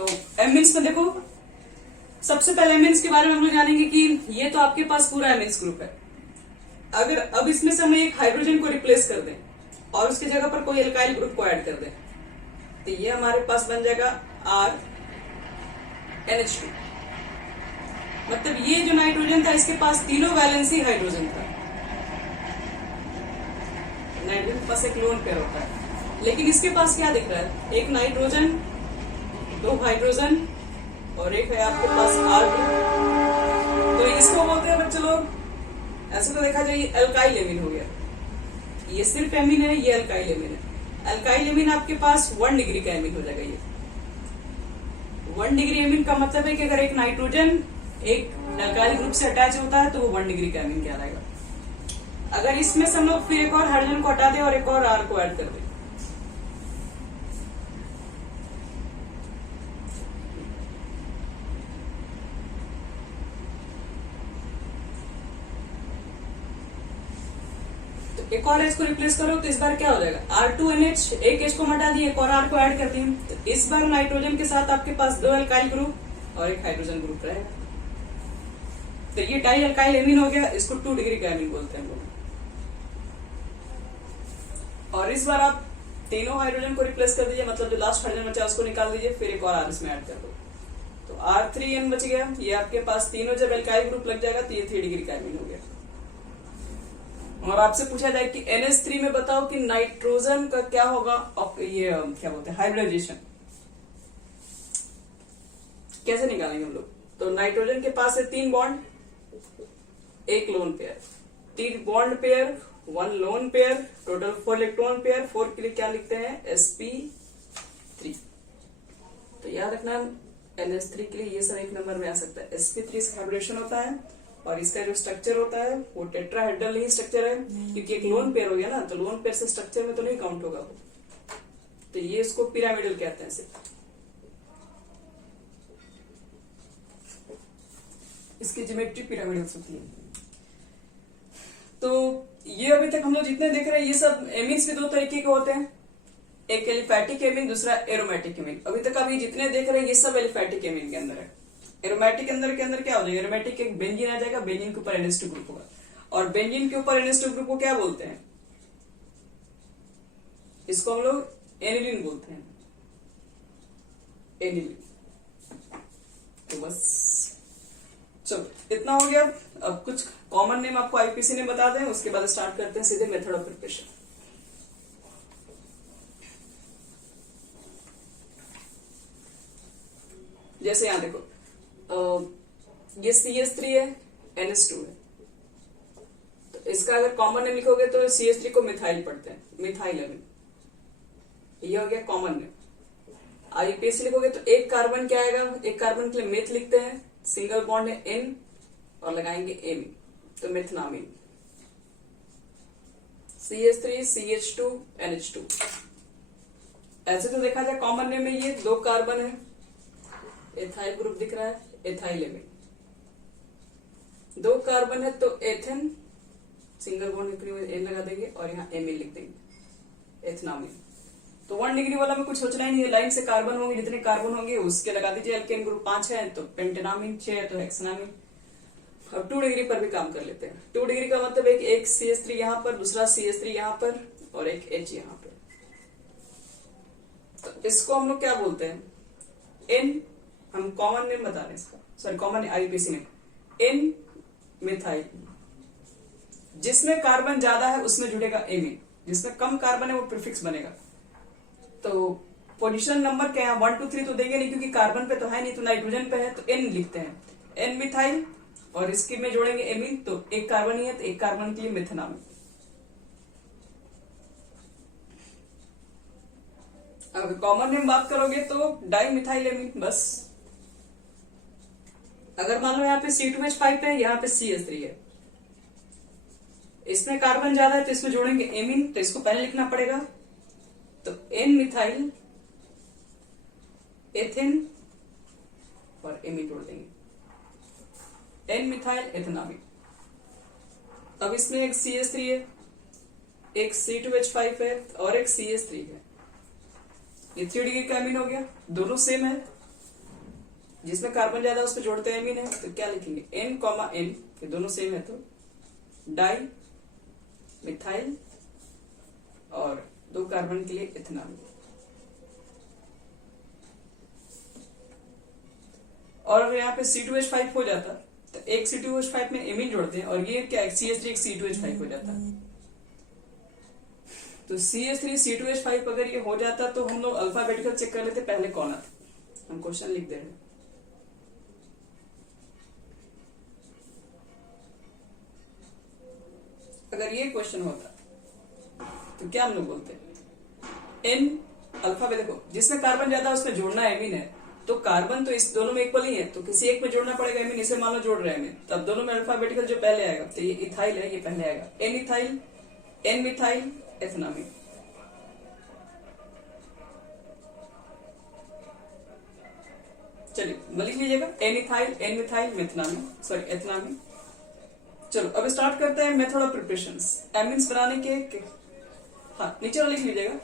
तो एमिन्स में देखो, सबसे पहले एमिन्स के बारे में हम लोग जानेंगे कि ये तो आपके पास पूरा एमिन्स ग्रुप है। अगर अब इसमें से हम एक हाइड्रोजन को रिप्लेस कर दें और उसकी जगह पर कोई एल्काइल ग्रुप को ऐड कर दें, तो ये हमारे पास बन जाएगा RNH2। मतलब ये जो नाइट्रोजन था इसके पास तीनों वैलेंसी हाइड्रोजन था। नाइट्रोजन के पास एक लोन पेयर होता है, लेकिन इसके पास क्या दिख रहा है, एक नाइट्रोजन, दो हाइड्रोजन और एक है आपके पास R2। तो इसको बोलते हैं बच्चे लोग, ऐसे तो देखा जाए एल्काइल एमीन हो गया। ये सिर्फ एमीन है, ये एल्काइल एमीन है। एल्काइल एमीन आपके पास 1 डिग्री का एमीन हो जाएगा। ये 1 डिग्री एमीन का मतलब है कि अगर एक नाइट्रोजन एक एल्काइल ग्रुप से अटैच होता है तो वो 1 डिग्री का एमीन कहलाएगा। अगर इसमें से हम लोग फिर एक और हाइड्रोजन को हटा दें और एक और R को ऐड कर दें, एक और H को रिप्लेस करो तो इस बार क्या हो जाएगा, R2NH, एक H को हटा दिए, एक और R को ऐड कर दिए, तो इस बार नाइट्रोजन के साथ आपके पास 2 एल्काइल ग्रुप और एक हाइड्रोजन ग्रुप रहेगा। तो ये डाई एल्काइल एमीन हो गया, इसको 2 डिग्री का एमीन बोलते हैं लोग। और इस बार आप तीनों हाइड्रोजन को रिप्लेस कर दीजिए, मतलब जो लास्ट हाइड्रोजन बचा उसको निकाल दीजिए, फिर एक और R इसमें ऐड कर दो, तो R3N बच गया। ये आपके पास तीनों जब एल्काइल ग्रुप लग जाएगा तो ये 3 डिग्री का एमीन हो गया। और आपसे पूछा जाए कि NH3 में बताओ कि नाइट्रोजन का क्या होगा, ये क्या बोलते हैं, हाइब्रिडाइजेशन कैसे निकालेंगे हम लोग। तो नाइट्रोजन के पास है 3 bond, 1 lone pair, 3 bond pair, 1 lone pair, total 4 electron pair. 4 के लिए क्या लिखते हैं, sp3। तो याद रखना NH3 के लिए ये सब एक नंबर में आ सकता है। sp3 इसका हाइब्रिडेशन होता है और इसका जो स्ट्रक्चर होता है वो टेट्राहेड्रल ही स्ट्रक्चर है, क्योंकि एक लोन पेयर हो गया ना, तो लोन पेयर से स्ट्रक्चर में तो नहीं काउंट होगा वो। तो ये इसको पिरामिडल कहते हैं सिर्फ। इसकी ज्योमेट्री पिरामिडल होती है। तो ये अभी तक हम लोग जितने देख रहे हैं ये सब एमीन्स भी 2 तरीके के होते हैं, एक एलिफैटिक एमीन, दूसरा एरोमेटिक एमीन। अभी तक आप ये जितने देख रहे हैं ये सब एलिफैटिक एमीन के अंदर है। एरोमेटिक के अंदर क्या हो जाएगा, एरोमेटिक एक बेंजीन आ जाएगा, बेंजीन के ऊपर NH2 ग्रुप होगा, और बेंजीन के ऊपर NH2 ग्रुप को क्या बोलते हैं, इसको हम लोग एनिलीन बोलते हैं, एनिलीन। तो बस चलो इतना हो गया। अब कुछ कॉमन नेम आपको आईपीसी ने बता दें, उसके बाद स्टार्ट करते हैं सीधे मेथड ऑफ प्रिपरेशन। जैसे यहां देखो, ये CH3 है, NH2 है, तो इसका अगर कॉमन नेम लिखोगे तो CH3 को मिथाइल पढ़ते हैं, मिथाइल एमीन, ये हो गया कॉमन नेम। आईपीसी लिखोगे तो एक कार्बन क्या आएगा, एक कार्बन के लिए मेथ लिखते हैं, सिंगल बॉन्ड है N और लगाएंगे एमीन, तो मेथनामीन। CH3 CH2 NH2। ऐसे तो देखा जाए कॉमन नेम में ये 2 कार्बन है, एथाइल ग्रुप दिख रहा है, एथाइल एमीन। 2 कार्बन है तो एथेन, सिंगल बॉन्ड N लगा देंगे और यहाँ एमीन लिख देंगे, एथनामीन। तो 1 डिग्री वाला में कुछ सोचना ही नहीं है, लाइन से कार्बन होंगे, जितने कार्बन होंगे उसके लगा दीजिए। एल्केन ग्रुप 5 है तो पेंटेनामीन, 6 है तो हेक्सानामीन। अब 2 डिग्री पर भी काम कर लेते हैं। 2 डिग्री का मतलब एक CH3 यहाँ पर, दूसरा CH3 यहाँ पर और एक H यहाँ पर। तो इसको हम लोग क्या बोलते हैं, N, हम कॉमन नेम बता रहे हैं इसका, sorry common IPC name, N methyl. जिसमें कार्बन ज्यादा है उसमें जुड़ेगा एमीन, जिसमें कम कार्बन है वो प्रीफिक्स बनेगा। तो पोजीशन नंबर क्या है, 1 2 3 तो देंगे नहीं क्योंकि कार्बन पे तो है नहीं, तो नाइट्रोजन पे है तो N लिखते हैं, N मिथाइल, और इसके में जोड़ेंगे एमीन, तो एक कार्बन ही है तो एक कार्बन के लिए मिथेनामीन। अब कॉमन नेम बात करोगे तो डाई मिथाइल एमीन बस। अगर मान लो यहाँ पे C2H5 है, यहाँ पे CH3 है, इसमें कार्बन ज्यादा है तो इसमें जोड़ेंगे एमीन, तो इसको पहले लिखना पड़ेगा, तो N मिथाइल, एथेन और एमीन जोड़ देंगे, N मिथाइल एथेनामीन। अब इसमें एक CH3 है, एक C2H5 है और एक CH3 है, ये 3 डिग्री का एमीन हो गया, दोनों सेम है। जिसमें कार्बन ज्यादा उस पर जोड़ते हैं एमीन है, तो क्या लिखेंगे N कॉमा N, ये दोनों सेम है, तो डाई मिथाइल और 2 कार्बन के लिए इथेनॉल। और अगर यहाँ पे C2H5 हो जाता तो एक C2H5 में एमीन जोड़ते हैं और ये क्या CH3 एक C2H5 हो जाता। तो CH3 C2H5 अगर ये हो जाता तो हम लोग अल्फाबेटिकल चेक कर लेते पहले कौन आता। हम क्वेश्चन लिख दे रहे हैं। अगर ये क्वेश्चन होता तो क्या हम लोग बोलते हैं N अल्फाबेट, देखो जिसमें कार्बन ज्यादा उसमें जोड़ना एमीन है, तो कार्बन तो इस दोनों में इक्वल ही है, तो किसी एक में जोड़ना पड़ेगा एमीन। इसे मान लो जोड़ रहे हैं एमीन, तब दोनों में अल्फाबेटिकल जो पहले आएगा, तो ये इथाइल है, ये पहले आएगा N ethyl N methyl ethanamine. चलिए लिख लीजिएगा N ethyl N methyl methanamine, sorry ethanamine. चलो अब स्टार्ट करते हैं मेथड ऑफ प्रिपरेशंस एमीन्स बनाने के। हाँ नीचे लिख लीजिएगा।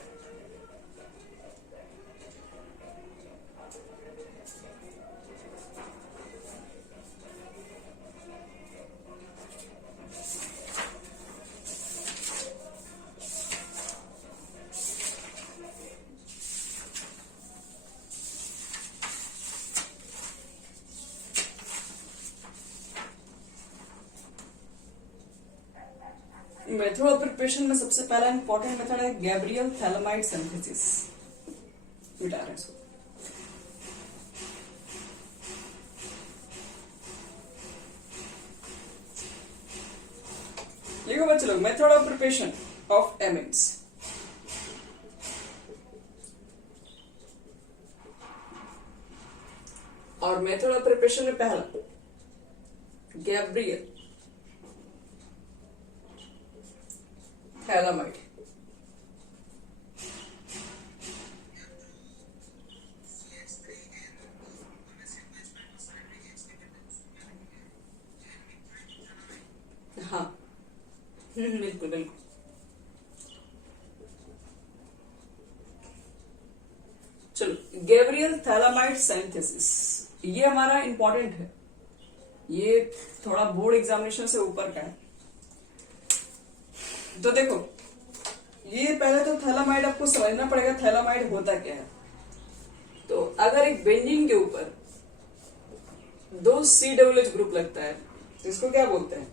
मेथड ऑफ प्रिपरेशन में सबसे पहला इंपॉर्टेंट मेथड है गैब्रियल थैलामाइड सिंथेसिस। मिटा रहे हैं इसको। लिखो बच्चे लोग मेथड ऑफ प्रिपरेशन ऑफ एमिन्स। और मेथड ऑफ प्रिपरेशन में पहला गैब्रियल थैलामाइड। हाँ बिल्कुल बिल्कुल। चलो गैब्रियल थैलामाइड सिंथेसिस, ये हमारा इंपॉर्टेंट है, ये थोड़ा बोर्ड एग्जामिनेशन से ऊपर का है। तो देखो ये पहले तो थैलामाइड आपको समझना पड़ेगा थैलामाइड होता क्या है। तो अगर एक बेंजीन के ऊपर 2 COOH ग्रुप लगता है तो इसको क्या बोलते हैं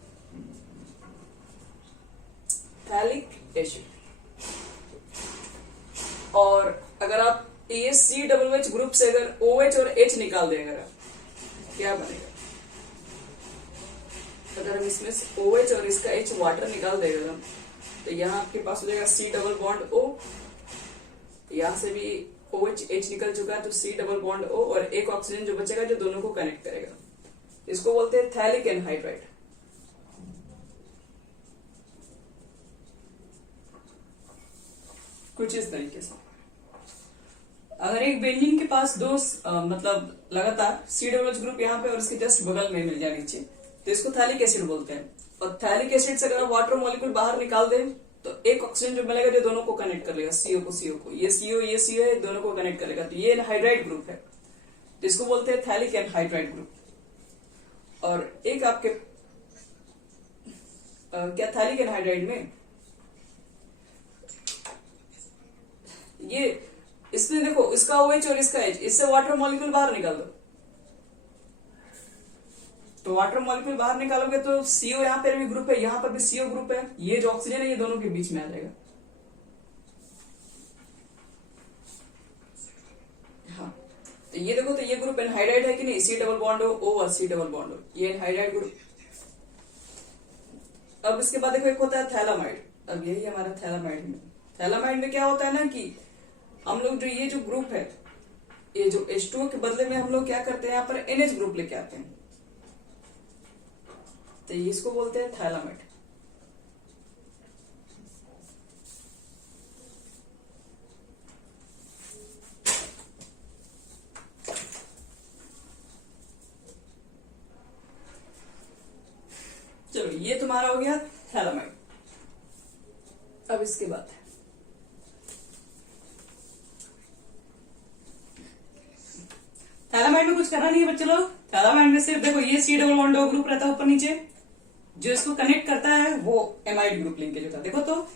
थैलिक एसिड। और अगर आप ये COOH ग्रुप से अगर OH और H निकाल दें, अगर क्या बनेगा, अगर हम इसमें से OH और इसका H वाटर निकाल देगा हम, तो यहाँ आपके पास हो जाएगा C डबल बॉन्ड O, यहां से भी OH H निकल चुका है तो C डबल बॉन्ड O, और एक ऑक्सीजन जो बचेगा जो दोनों को कनेक्ट करेगा, इसको बोलते हैं थैलिक एनहाइड्राइड। कुछ इस तरीके से अगर एक बेंजीन के पास 2 मतलब लगातार COOH ग्रुप यहाँ पे और इसके जस्ट बगल में मिल जाए नीचे, तो इसको थैलिक एसिड बोलते हैं। और थैलिक एसिड से अगर आप वाटर मॉलिक्यूल बाहर निकाल दें तो एक ऑक्सीजन जो मिलेगा जो दोनों को कनेक्ट कर लेगा, CO को ये CO है, दोनों को कनेक्ट करेगा, तो ये एनहाइड्राइड ग्रुप है, तो इसको बोलते हैं थैलिक एनहाइड्राइड ग्रुप। और एक आपके क्या थैलिक एनहाइड्राइड में ये इसमें देखो इसका OH और इसका H, इससे वाटर मॉलिक्यूल बाहर निकाल दो, तो वाटर मॉलिक्यूल बाहर निकालोगे तो CO यहाँ पर भी ग्रुप है, यहाँ पर भी CO ग्रुप है, ये जो ऑक्सीजन है ये दोनों के बीच में आ जाएगा। हाँ तो ये देखो, तो ये ग्रुप एनहाइड्राइड है कि नहीं, C डबल बॉन्ड O और C डबल बॉन्ड O, ये एनहाइड्राइड ग्रुप। अब इसके बाद देखो एक होता है थैलामाइड। अब यही हमारा थैलामाइड में क्या होता है ना कि हम लोग जो ये जो ग्रुप है, ये जो H2O के बदले में हम लोग क्या करते हैं, यहाँ पर NH ग्रुप लेके आते हैं, तो इसको बोलते हैं थैलामाइड। चलो ये तुम्हारा हो गया थैलामाइड। अब इसके बाद थैलामाइड में कुछ करना नहीं है बच्चे लोग। थैलामाइड में सिर्फ देखो ये सी डबल बॉन्ड ग्रुप रहता है ऊपर नीचे, जो इसको कनेक्ट करता है वो एमाइड ग्रुप लिंकेज होता है। देखो तो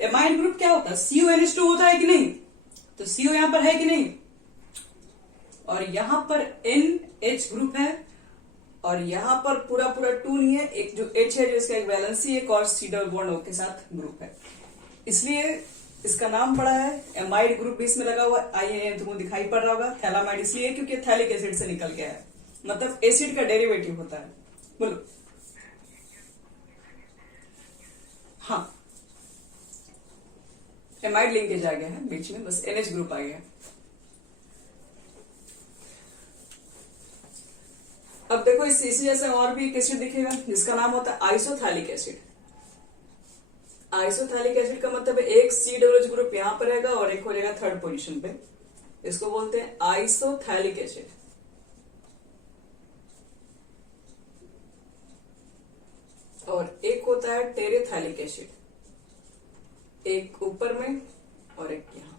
एमाइड ग्रुप क्या होता है, CONH2 होता है कि नहीं, तो CO यहां पर है कि नहीं, और यहां पर NH ग्रुप है, और यहां पर पूरा पूरा 2 नहीं है, एक जो H है जो इसका एक वैलेंसी, एक और C डबल बॉन्ड O के साथ ग्रुप है, इसलिए इसका नाम पड़ा है एमाइड ग्रुप भी इसमें लगा हुआ है। INN तुमको दिखाई पड़ रहा होगा। थैलामाइड इसलिए क्योंकि थैलिक एसिड से निकल गया है, मतलब एसिड का डेरिवेटिव होता है। बोलो हाँ, एमाइड लिंकेज आ गया है बीच में, बस NH ग्रुप आ गया। अब देखो इसी जैसे और भी एक एसिड दिखेगा जिसका नाम होता है आइसोथैलिक एसिड। आइसोथैलिक एसिड का मतलब है एक C डबल H ग्रुप यहां पर रहेगा और एक हो जाएगा थर्ड पोजीशन पे, इसको बोलते हैं आइसोथैलिक एसिड। और एक होता है टेरेथैलिक एसिड, एक ऊपर में और एक यहां पे।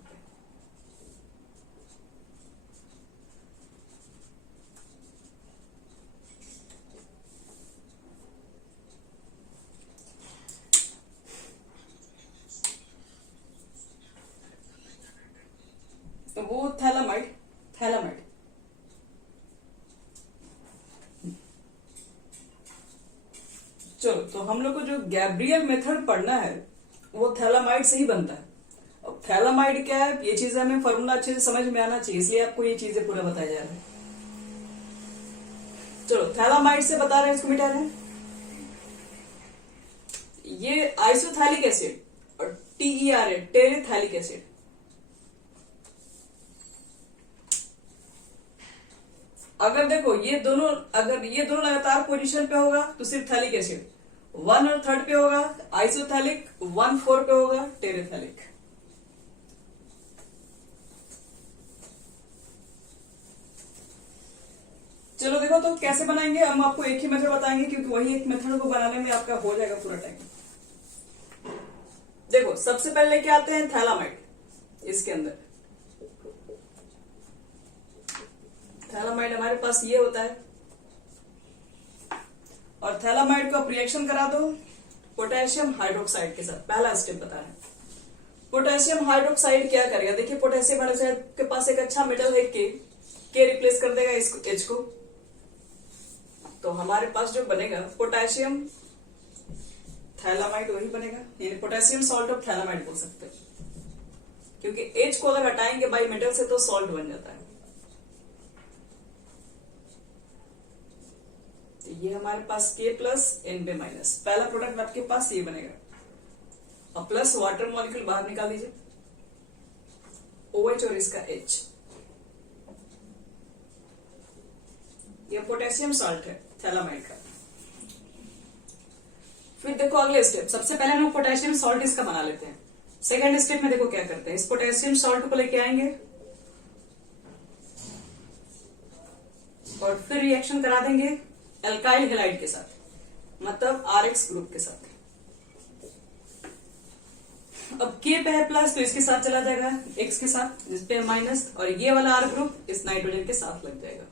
तो वो थैलामाइड थैलामाइड चलो, तो हम लोग को जो गैब्रियल मेथड पढ़ना है वो थैलामाइड से ही बनता है। अब थैलामाइड क्या है, ये चीजें हमें फॉर्मूला अच्छे से समझ में आना चाहिए, इसलिए आपको ये चीजें पूरा बताया जा रहा है। चलो थैलामाइड से बता रहे हैं, इसको मिटा रहे हैं। ये आइसोथैलिक एसिड और TER है टेरेथैलिक एसिड। अगर देखो ये दोनों लगातार पोजीशन पे होगा तो सिर्फ थैलिक एसिड, 1 और 3rd पे होगा आइसोथैलिक, 1 4 पे होगा टेरेथैलिक। चलो देखो तो कैसे बनाएंगे, हम आपको एक ही मेथड बताएंगे क्योंकि वही एक मेथड को बनाने में आपका हो जाएगा पूरा टाइम। देखो सबसे पहले लेके आते हैं थैलामाइड, इसके अंदर थैलामाइड हमारे पास ये होता है, और थैलामाइड को आप रिएक्शन करा दो पोटेशियम हाइड्रोक्साइड के साथ। पहला स्टेप बता रहे हैं, पोटेशियम हाइड्रोक्साइड क्या करेगा, देखिए पोटेशियम हाइड्रोक्साइड के पास एक अच्छा मेटल है के रिप्लेस कर देगा इसको H को, तो हमारे पास जो बनेगा पोटेशियम थैलामाइड वही बनेगा, यानी पोटेशियम सॉल्ट ऑफ थैलामाइड बोल सकते हैं, क्योंकि H को अगर हटाएंगे बाई मेटल से तो सॉल्ट बन जाता है। तो ये हमारे पास K प्लस Nb माइनस, पहला प्रोडक्ट आपके पास ये बनेगा, और प्लस वाटर मॉलिक्यूल बाहर निकाल दीजिए OH और इसका H। ये पोटेशियम सॉल्ट है थैलामाइड का। फिर देखो अगले स्टेप, सबसे पहले हम पोटेशियम सॉल्ट इसका बना लेते हैं। सेकेंड स्टेप में देखो क्या करते हैं, इस पोटेशियम सॉल्ट को लेके आएंगे और फिर रिएक्शन करा देंगे एल्काइल हैलाइड के साथ, मतलब RX ग्रुप के साथ। अब K पे है प्लस तो इसके साथ चला जाएगा X के साथ, जिसपे माइनस, और ये वाला R ग्रुप इस नाइट्रोजन के साथ लग जाएगा।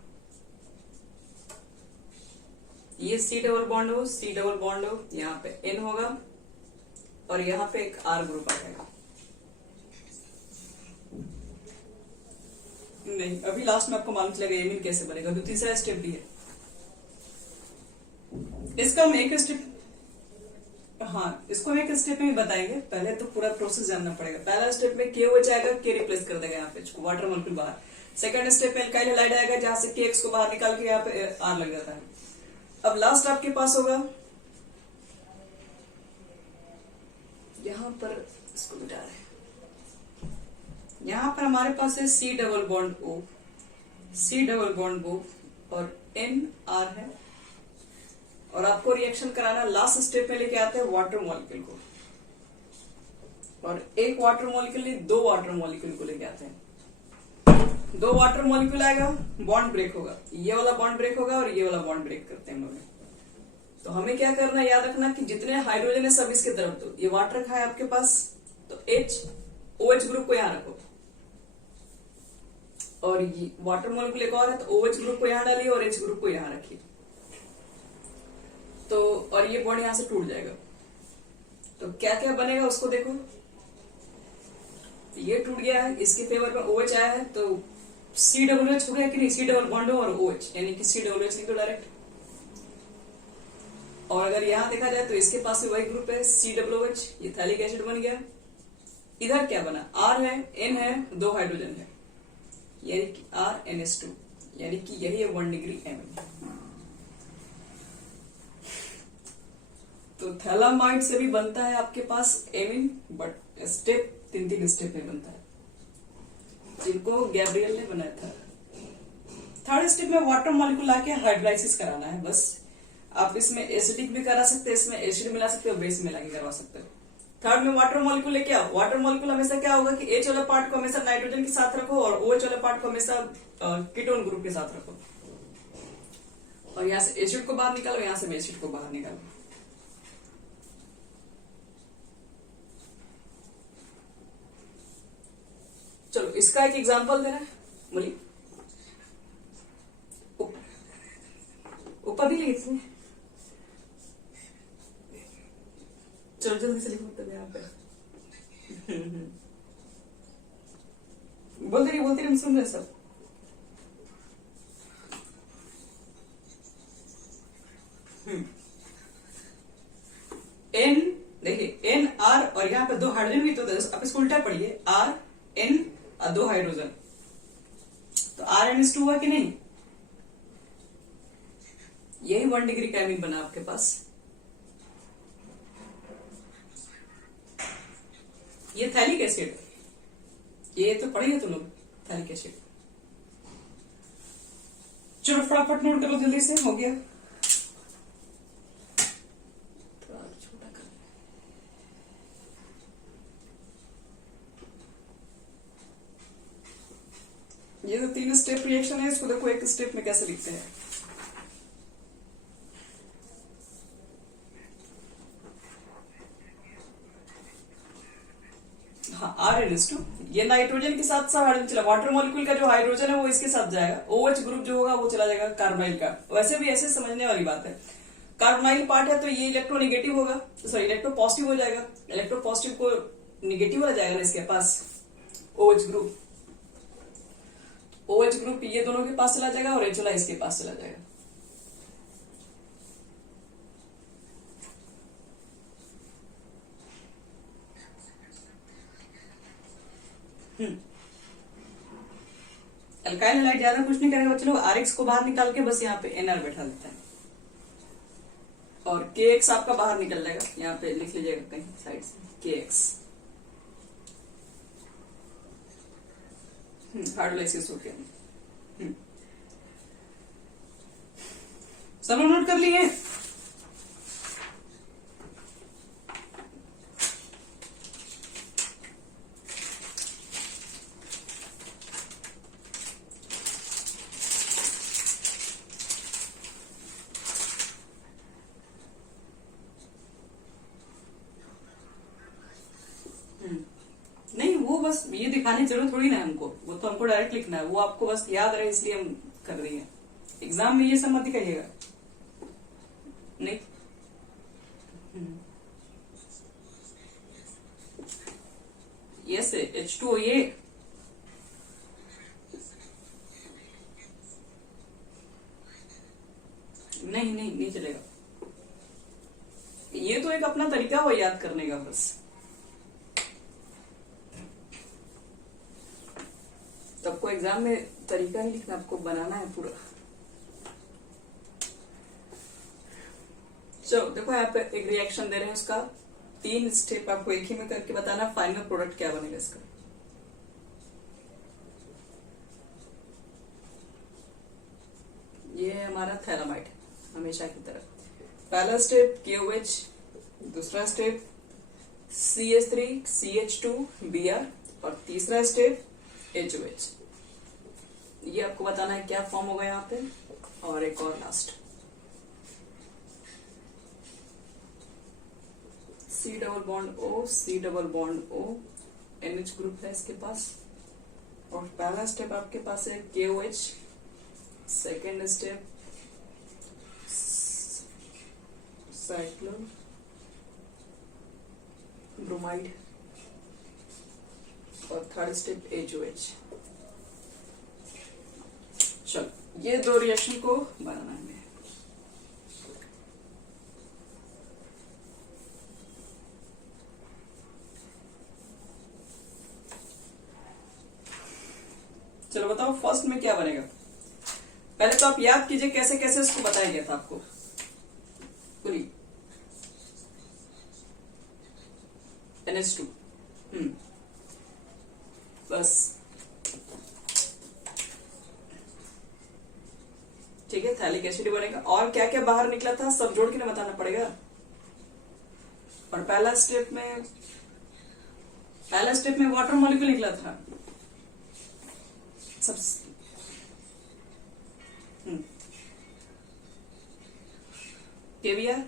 ये C डबल बॉन्ड हो, यहाँ पे N होगा और यहाँ पे एक R ग्रुप आ जाएगा। नहीं, अभी लास्ट में आपको मालूम चलेगा एमीन कैसे बनेगा, जो तीसरा स्टेप भी है। इसका हम एक स्टेप, हाँ इसको हम एक स्टेप में बताएंगे, पहले तो पूरा प्रोसेस जानना पड़ेगा। पहला स्टेप में KOH आएगा, K रिप्लेस कर देगा यहाँ पे वाटर मॉलिक्यूल बाहर। सेकंड स्टेप में एल्काइल हैलाइड आएगा, जहां से KX को बाहर निकाल के यहाँ पे R लग जाता है। अब लास्ट आपके पास होगा यहां पर, इसको मिटा रहे हैं, यहां पर हमारे पास है C डबल बॉन्ड O और NR है, और आपको रिएक्शन कराना लास्ट स्टेप में लेके आते हैं वाटर मॉलिक्यूल को, और एक वाटर मॉलिक्यूल नहीं 2 वाटर मॉलिक्यूल को लेके आते हैं। 2 वाटर मॉलिक्यूल आएगा, बॉन्ड ब्रेक होगा, ये वाला बॉन्ड ब्रेक होगा और ये वाला बॉन्ड ब्रेक करते हैं हम लोग। तो हमें क्या करना है, याद रखना कि जितने हाइड्रोजन है सब इसके तरफ दो। ये वाटर रखा है आपके पास, तो OH ग्रुप को यहां रखो, और ये वाटर मॉलिक्यूल एक और है, तो OH ग्रुप को यहाँ डालिए और H ग्रुप को यहाँ रखिए, तो और ये बॉन्ड यहां से टूट जाएगा। तो क्या क्या बनेगा उसको देखो, ये टूट गया है, इसके फेवर में OH आया है, तो COOH हो गया कि नहीं, C डबल बॉन्ड हो और OH, यानी कि COOH लिख दो डायरेक्ट। और अगर यहां देखा जाए तो इसके पास भी वही ग्रुप है COOH, ये थैलिक एसिड बन गया। इधर क्या बना, R है, N है, 2 हाइड्रोजन है, यानी कि RNS2, यानी कि यही है 1 डिग्री एमिन। तो थैलामाइड से भी बनता है आपके पास एमिन, बट स्टेप 3 स्टेप में बनता है, जिनको गैब्रियल ने बनाया था। थर्ड स्टेप में वाटर मॉलिक्यूल लाके हाइड्रोलाइसिस कराना है बस। आप इसमें एसिडिक भी करा सकते हैं, इसमें एसिड मिला सकते हो, बेस मिला के करवा सकते हो। थर्ड में वाटर मॉलिक्यूल लेके आओ। वाटर मॉलिक्यूल हमेशा क्या होगा कि H वाला पार्ट को हमेशा नाइट्रोजन के साथ रखो और OH वाला पार्ट को हमेशा कीटोन ग्रुप के साथ रखो, और यहाँ से एसिड को बाहर निकालो, यहाँ से एसिड को बाहर निकालो। चलो इसका एक एग्जांपल दे रहा है, बोलिए। ऊपर भी लिखी इसमें, चलो जल्दी से लिखो तब यहाँ पे। बोलते रहिए हम सुन रहे सब। N देखिए N R और यहाँ पे 2 हाइड्रोजन भी, तो आप इसको उल्टा पढ़िए, R N और 2 हाइड्रोजन, तो RNS2 हुआ कि नहीं, यही 1 डिग्री का एमिन बना आपके पास। ये थैलिक एसिड, ये तो पढ़िए तुम लोग, थैलिक एसिड। चलो फटाफट नोट करो जल्दी से, हो गया। छोटा कर, ये तो 3 स्टेप रिएक्शन है, इसको देखो एक स्टेप में कैसे लिखते हैं। हाँ, RNS2, ये नाइट्रोजन के साथ साथ हाइड्रोजन चला, वाटर मॉलिक्यूल का जो हाइड्रोजन है वो इसके साथ जाएगा, OH ग्रुप जो होगा वो चला जाएगा कार्बोनाइल का। वैसे भी ऐसे समझने वाली बात है, कार्बोनाइल पार्ट है तो ये इलेक्ट्रोनेगेटिव होगा, सॉरी इलेक्ट्रो पॉजिटिव हो जाएगा, इलेक्ट्रो पॉजिटिव को निगेटिव वाला जाएगा ना इसके पास, OH ग्रुप। OH ग्रुप ये दोनों के पास चला जाएगा और H वाला इसके पास चला जाएगा। अल्काइल हैलाइड ज्यादा कुछ नहीं करेगा बच्चे लोग, RX को बाहर निकाल के बस यहाँ पे NR बैठा देता है, और KX आपका बाहर निकल जाएगा, यहाँ पे लिख लीजिएगा कहीं साइड से KX। हाइड्रोलाइसिस हो गया। सब लोग नोट कर लिए? नहीं, वो बस ये दिखाने की जरूरत थोड़ी ना है हमको, वो तो हमको डायरेक्ट लिखना है, वो आपको बस याद रहे इसलिए हम कर रही हैं। एग्जाम में ये सब मत दिखाइएगा, नहीं। यस, H2O, ये नहीं चलेगा, ये तो एक अपना तरीका हुआ याद करने का बस। तो आपको एग्जाम में तरीका ही लिखना, आपको बनाना है पूरा। चलो देखो यहाँ पे एक रिएक्शन दे रहे हैं, उसका 3 स्टेप आपको एक ही में करके बताना, फाइनल प्रोडक्ट क्या बनेगा इसका। ये है हमारा थैलामाइड, हमेशा की तरह। पहला स्टेप KOH, दूसरा स्टेप CH3 CH2 Br, और तीसरा स्टेप HOH। ये आपको बताना है क्या फॉर्म होगा यहाँ पे, और एक और last C double bond O, C double bond O, NH group है इसके पास, और पहला स्टेप आपके पास है KOH, second step cyclo bromide और थर्ड स्टेप HOH। चलो ये दो रिएक्शन को बनाना है। चलो बताओ फर्स्ट में क्या बनेगा। पहले तो आप याद कीजिए कैसे कैसे उसको बताया गया था आपको। बोलिए। NH2 बस ठीक है, थैलिक एसिड बनेगा। और क्या क्या बाहर निकला था सब जोड़ के ना बताना पड़ेगा। और पहला स्टेप में वाटर मॉलिक्यूल निकला था सब। KBr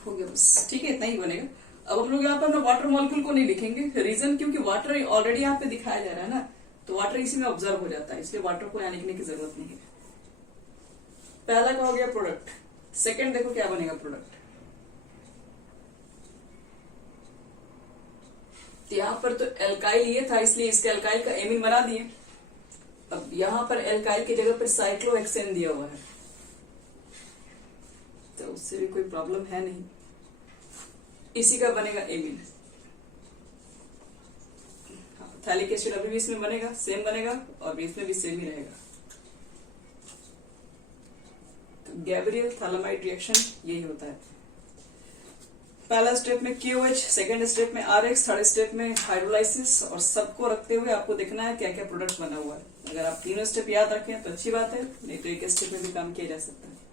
हो गया बस, ठीक है, इतना ही बनेगा। अब हम लोग यहाँ पर ना वाटर मॉलिक्यूल को नहीं लिखेंगे, रीजन क्योंकि वाटर ऑलरेडी यहाँ पे दिखाया जा रहा है ना, तो वाटर इसी में ऑब्जर्व हो जाता है, इसलिए वाटर को यहाँ लिखने की जरूरत नहीं है। पहला का हो गया प्रोडक्ट। सेकंड देखो क्या बनेगा प्रोडक्ट। यहाँ पर तो एल्काइल ये था, इसलिए इसके एल्काइल का एमीन बना दिए। अब यहाँ पर एल्काइल की जगह पर साइक्लोहेक्सेन दिया हुआ है, तो उससे भी कोई प्रॉब्लम है नहीं, इसी का बनेगा एमीन। थैलिक एसिड अभी भी इसमें बनेगा, सेम बनेगा, और इसमें भी सेम ही रहेगा। तो गैब्रियल थालामाइड रिएक्शन यही होता है। पहला स्टेप में KOH, सेकेंड स्टेप में RH, थर्ड स्टेप में हाइड्रोलाइसिस, और सबको रखते हुए आपको देखना है क्या क्या प्रोडक्ट बना हुआ है। अगर आप तीनों स्टेप याद रखें तो अच्छी बात है, नहीं तो एक स्टेप में भी काम किया जा सकता है।